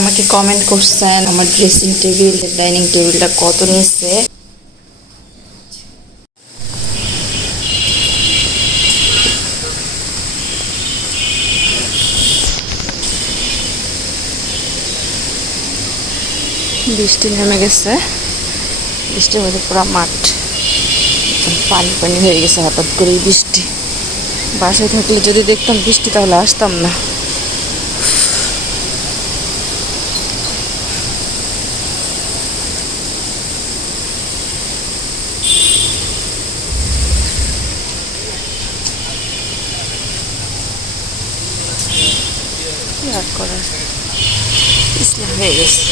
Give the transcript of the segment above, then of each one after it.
আমাকে কমেন্ট করছেন, আমার ড্রেসিং টেবিল ডাইনিং টেবিলটা কত নিচ্ছে বৃষ্টি নেমে গেছে। বৃষ্টির মধ্যে পুরো মাঠ পানি পানি হয়ে গেছে, হঠাৎ করেই বৃষ্টি। বাসায় থাকলে যদি দেখতাম বৃষ্টি তাহলে আসতাম না কি আর করার ইসলাম হয়ে গেছে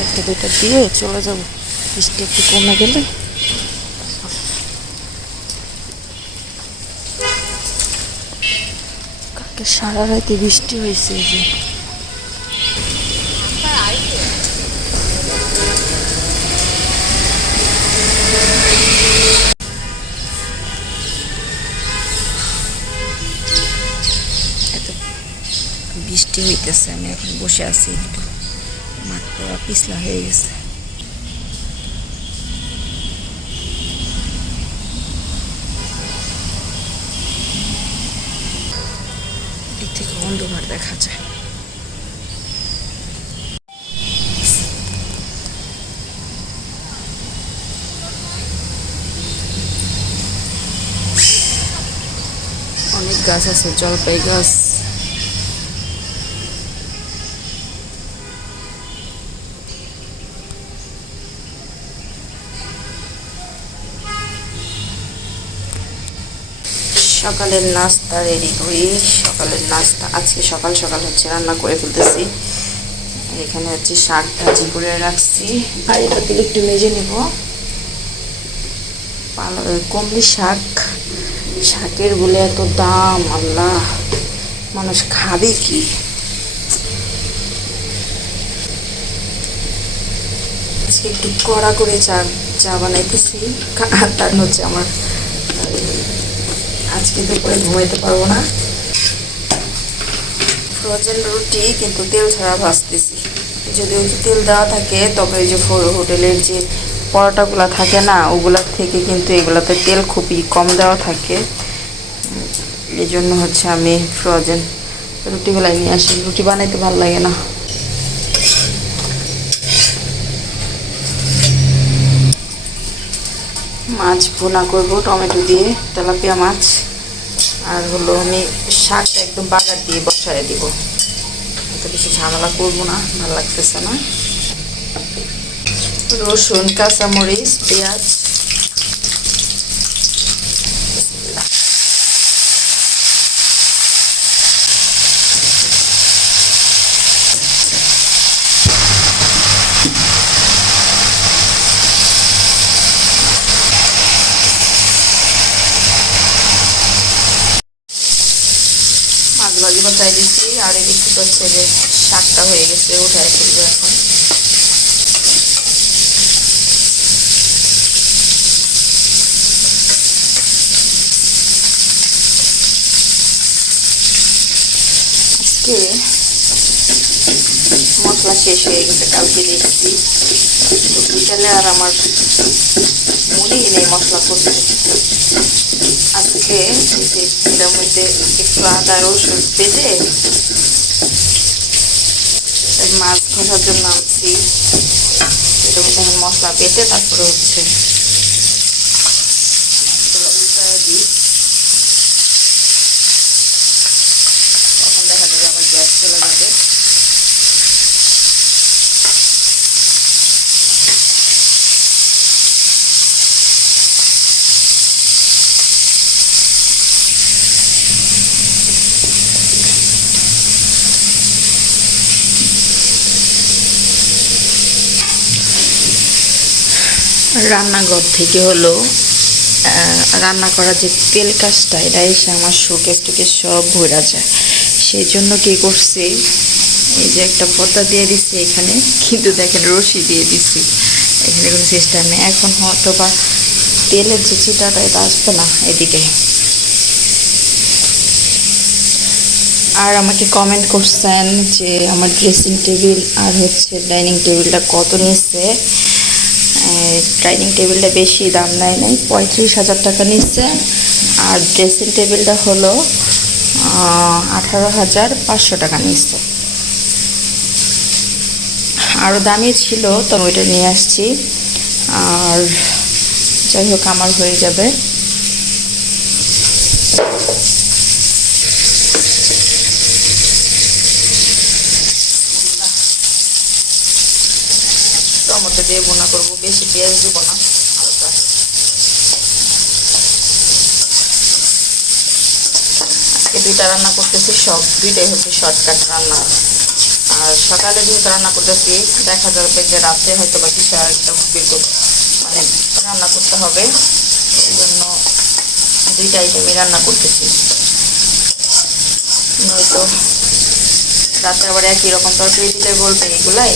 একটা দুটো দিয়ে চলে যাব। বৃষ্টি একটু কমে গেলে। কালকে সারা রাতে বৃষ্টি হয়েছে যে। বৃষ্টি হইতেছে, আমি এখন বসে আছি। একটু পুরা পিছলা হয়ে গেছে এদিক থেকে অন্ধকার দেখা যায় অনেক গাছ আছে জলপাই গাছ। সকালের নাস্তা রেডি করি। সকালের নাস্তা, আজকে সকাল সকাল হচ্ছে রান্না করে ফেলতেছি। এখানে হচ্ছে শাক ভাজি করে রাখছি। এটা দিলে একটু মেজে নেব। কমলি শাক। শাকের বলে এত দাম, আল্লাহ। মানুষ খাবে কি? একটু কড়া করে চা চা বানাইতেছি। তার হচ্ছে আমার আজকে দুপুরে ঘুমাইতে পারব না। ফ্রোজেন রুটি, কিন্তু তেল ছাড়া ভাজতেছি। যদি ওই তেল দেওয়া থাকে, তবে ওই যে হোটেলের যে পরোটাগুলো থাকে না, ওগুলার থেকে কিন্তু এগুলাতে তেল খুবই কম দেওয়া থাকে। এই জন্য হচ্ছে আমি ফ্রোজেন রুটিগুলাই নিয়ে আসি। রুটি বানাইতে ভালো লাগে না। মাছ ভুনা করব টমেটো দিয়ে, তেলাপিয়া মাছ। আর হলো আমি শাকটা একদম বাজার দিয়ে বসায় দিব। এত বেশি ঝামেলা করব না, ভালো লাগতেছে না। রসুন, কাঁচামরিচ, পেঁয়াজ। মাছ বসাই দিচ্ছি আর এদিকে হচ্ছে যে শাকটা হয়ে গেছে উঠায় ফেলব এখন। আজকে মশলা শেষ হয়ে গেছে, কালকে দেখছি। বিকালে আর আমার মনেই নেই মশলা করতে। আজকে এটার মধ্যে একটু আদা রসুন বেটে মাছ ঘষার জন্য আনছি। এরকম মশলা বেটে তারপরে হচ্ছে মাছগুলো উল্টায় দিই তখন দেখা যাবে আবার গ্যাস চলে যাবে রান্নাঘর থেকে হলো রান্না করার যে তেল কাজটা, এটা এসে আমার শোকেস টুকেস সব ভরা যায়। সেই জন্য কি করছি, এই যে একটা পর্দা দিয়ে দিচ্ছি এখানে, কিন্তু দেখেন রশি দিয়ে দিচ্ছি এখানে কোনো সিস্টেম নেই। এখন হয়তো বা তেলের যে চিটাটা এটা আসবে না এদিকে। আর আমাকে কমেন্ট করছেন যে আমার ড্রেসিং টেবিল আর হচ্ছে ডাইনিং টেবিলটা কত নিচ্ছে ডাইনিং টেবিলটা বেশি দাম নেয় নাই, পঁয়ত্রিশ হাজার টাকা নিচ্ছে। আর ড্রেসিং টেবিলটা হলো আঠারো হাজার পাঁচশো টাকা নিচ্ছে। আরও দামি ছিল, তো ওইটা নিয়ে আসছি। আর যাই হোক, আমার হয়ে যাবে। টমেটো দিয়ে বোনা করব, বেশি পেঁয়াজ দিব না, হালকা। আজকে দুইটা রান্না করতেছি, সব দুইটাই হচ্ছে শর্টকাট রান্না। আর সকালে যেহেতু রান্না করতেছি, দেখা যাবে যে রাতে হয়তো বা কিছু একটা বের মানে রান্না করতে হবে, এই জন্য দুইটা আইটেমই রান্না করতেছি। নয়তো রাতে আবার একই রকম তরকারি দিলে বলবে এগুলাই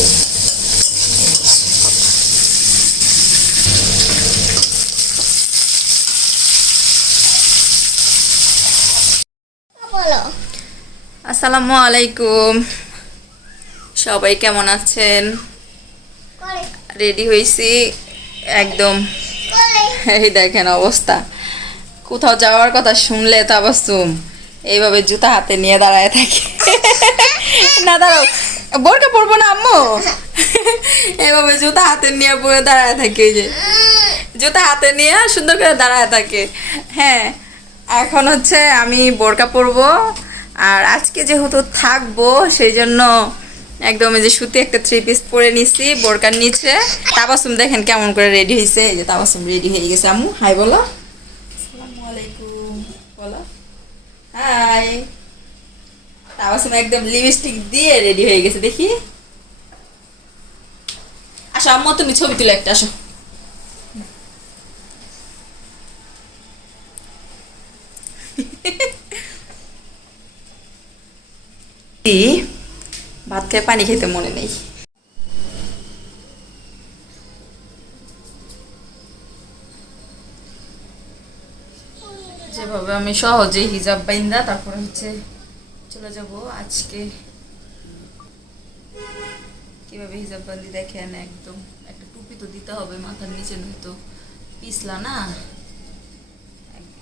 বলো আসসালামু আলাইকুম। সবাই কেমন আছেন? রেডি হয়েছি একদম। এই দেখেন অবস্থা। কোথাও যাওয়ার কথা শুনলে তাবাসুম এইভাবে জুতা হাতে নিয়ে দাঁড়ায় থাকে। না দাঁড়াও। বোরকা পরবো না আম্মু? এইভাবে জুতা হাতে নিয়ে পরে দাঁড়ায় থাকে যে। জুতা হাতে নিয়ে সুন্দর করে দাঁড়ায় থাকে। হ্যাঁ এখন হচ্ছে আমি বোরকা পরবো। আর আজকে যেহেতু থাকব সেই জন্য একদম এই যে সুতি একটা থ্রি পিস পরে নিছি বোরকার নিচে। তাবাসুম দেখেন কেমন করে রেডি হয়েছে এই যে তাবাসুম রেডি হয়ে গেছে আম্মু। হাই বলো। আসসালামু আলাইকুম। বলো। হাই তাবাসুম একদম লিপস্টিক দিয়ে রেডি হয়ে গেছে দেখি। আসো আম্মু তুমি ছবি তুলে একটা আসো? ভাত খেয়ে পানি খেতে মনে নেই। যেভাবে আমি সহজে হিজাব বাইন্দা, তারপরে হচ্ছে চলে যাব আজকে। কীভাবে হিজাব বান্ধি দেখেন, একদম একটা টুপি তো দিতে হবে, মাথার নিচে নয়তো পিছলা না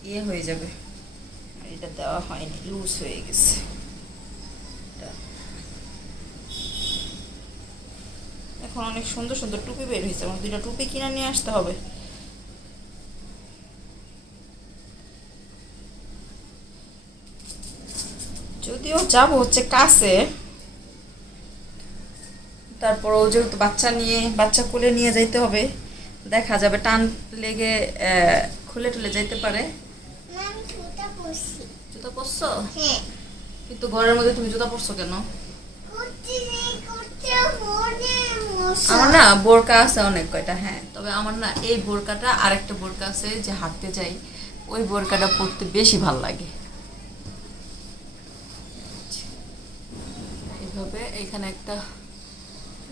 ইয়ে হয়ে যাবে। এটা দেওয়া হয়নি লুজ হয়ে গেছে। এখন অনেক সুন্দর সুন্দর টুপি বের হয়েছে আমার দুইটা টুপি কিনে নিয়ে আসতে হবে। যদিও যাব হচ্ছে কাছে তারপর ও যেহেতু বাচ্চা নিয়ে বাচ্চা কোলে নিয়ে যাইতে হবে দেখা যাবে টান লেগে আহ, খুলে টুলে যাইতে পারে। জুতা পরছো? হ্যাঁ। কিন্তু ঘরের মধ্যে তুমি জুতা পরছো কেন? আচ্ছা। আমার না বোরকা আছে অনেক কয়টা হ্যাঁ। তবে আমার না এই বোরকাটা আর একটা বোরকা আছে যে হাঁটতে যাই ওই বোরকাটা পরতে বেশি ভালো লাগে। এইভাবে এখানে একটা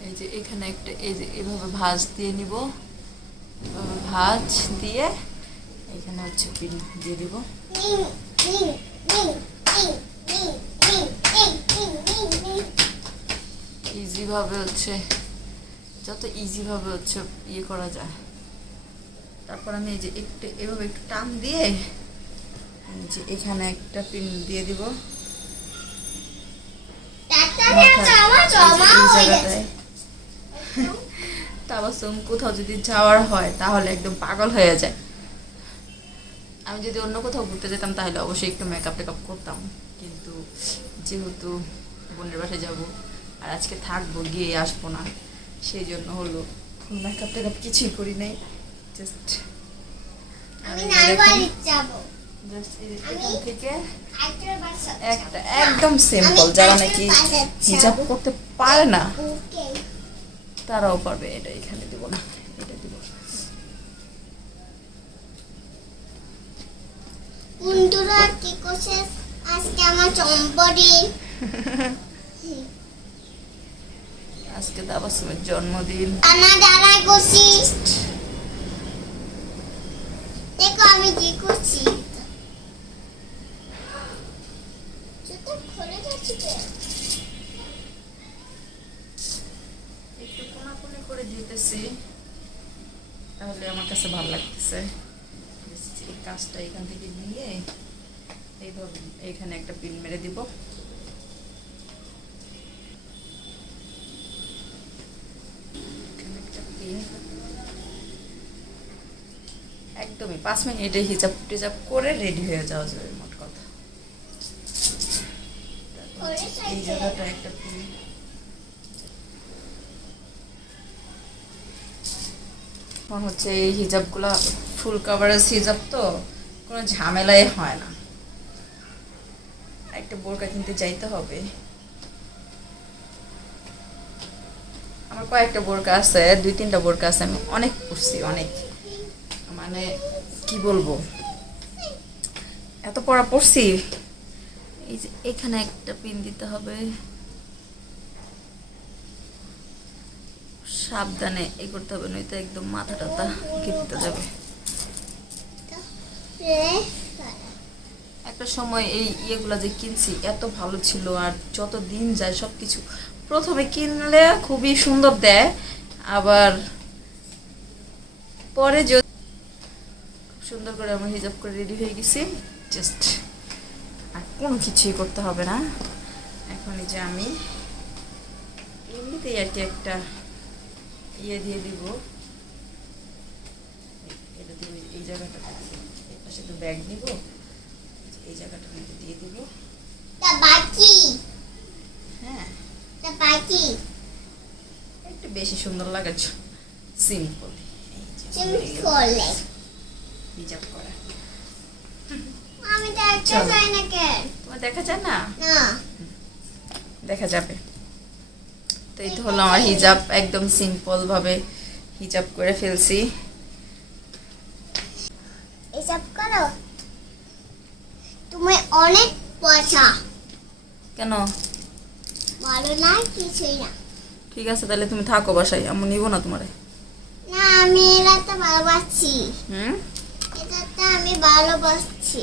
এই যে এখানে একটা এই যে এভাবে ভাঁজ দিয়ে নিব। এভাবে ভাঁজ দিয়ে এখানে হচ্ছে পিন দিয়ে দিব। ইজিভাবে হচ্ছে যত ইজিভাবে হচ্ছে ইয়ে করা যায়। তারপর আমি এই যে একটু এভাবে একটু টান দিয়ে যে এখানে একটা পিন দিয়ে দিব। তাবাসুম কোথাও যদি যাওয়ার হয় তাহলে একদম পাগল হয়ে যায়। আমি যদি অন্য কোথাও ঘুরতে যেতাম তাহলে অবশ্যই একটু মেকআপ টেকআপ করতাম। কিন্তু যেহেতু বোনের বাসায় যাব আর আজকে থাকব গিয়ে আসব না। সেই জন্য হলো। মেকআপ টেকআপ কিছুই করি নাই জাস্ট আমি একটা একদম সিম্পল যারা নাকি হিজাব করতে পারে না তারাও পারবে এটা এখানে দেবো না এটা দেবো। বন্ধুরা কি করছে আজকে আমার জন্মদিন। আজকে তাবাসুমের জন্মদিন। আনা দাঁড়াই করছি দেখো আমি কি করছি? একটু কোনাকুনি করে দিতেছি তাহলে আমার কাছে ভালো লাগতেছে। এই কাজটা এখান থেকে নিয়ে এইভাবে এইখানে একটা পিন মেরে দিব এখানে একটা pin। একদমই, পাঁচ মিনিটে হিজাব, টিজাব করে রেডি হয়ে যাওয়া যাবে মোট কথা। এই জায়গাটা একটা এখন হচ্ছে এই হিজাবগুলা, ফুল কাভারেজ হিজাব তো কোনো ঝামেলাই হয় না। একটা বোরকা কিনতে যাইতে হবে। আমার কয়েকটা বোরকা আছে, দুই তিনটা বোরকা আছে, আমি অনেক পড়ছি অনেক। মানে কি বলব? এত পড়া পড়ছি। এই যে এখানে একটা পিন দিতে হবে। সাবধানে এ করতে হবে, নয়তো একদম মাথা টাথা কেটে যাবে। একটা সময় এই ইয়েগুলা যে কিনছি, এত ভালো ছিল আর যত দিন যায় সব কিছু প্রথমে কিনলে খুবই সুন্দর দেয়, আবার পরে যদি সুন্দর করে আমার হিজাব করে রেডি হয়ে গেছি। জাস্ট আর কোনো কিছুই করতে হবে না। এখন এই যে আমি এমনিতেই আর কি একটা ইয়ে দিয়ে দিব। এটা দিয়ে এই জায়গাটা এই পাশে তো ব্যাগ দিব। এই জায়গাটা মধ্যে দিয়ে দিব। হ্যাঁ। একটু বেশি সুন্দর লাগে সিম্পল সিম্পলে হিজাব করা। আমি তো একটা চলো। চাই না তোমার দেখা যায় না? না। দেখা যাবে। তো এই তো হলো আমার হিজাব একদম সিম্পল ভাবে হিজাব করে ফেলছি। এসব করো? তুমি অনেক পয়সা কেন? ভালো না কিছুই না। ঠিক আছে তাহলে তুমি থাকো বাসায়। আমি নিব না তোমারে। না আমি এটা তো ভালোবাসছি হুম? এটা তো আমি ভালোবাসছি।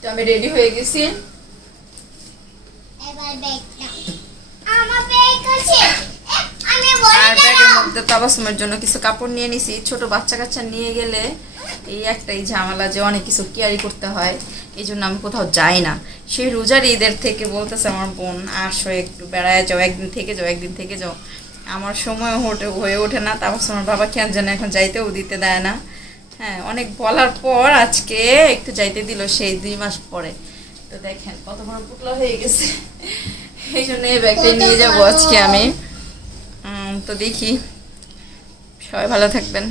তো আমি রেডি হয়ে গেছি। এবার ব্যাগটা আমার ব্যাগ আছে। আমি বলে আর ব্যাগের দিলাম। মধ্যে তাবাসুমের জন্য কিছু কাপড় নিয়ে নিছি। ছোট বাচ্চা কাচ্চা নিয়ে গেলে এই একটাই ঝামেলা যে অনেক কিছু কেয়ারি করতে হয়। এই জন্য আমি কোথাও যাই না। সেই রোজার ঈদের থেকে বলতেছে আমার বোন আসো একটু বেড়ায় যাও। একদিন থেকে যাও একদিন থেকে যাও। আমার সময় হয়ে ওঠে না। তারপর আমার বাবা কেন জানে এখন যাইতেও দিতে দেয় না। হ্যাঁ অনেক বলার পর আজকে একটু যাইতে দিল সেই দুই মাস পরে। তো দেখেন কত বড় পুতলা হয়ে গেছে। এই জন্য এই ব্যাগটা নিয়ে যাব আজকে আমি। তো দেখি। সবাই ভালো থাকবেন।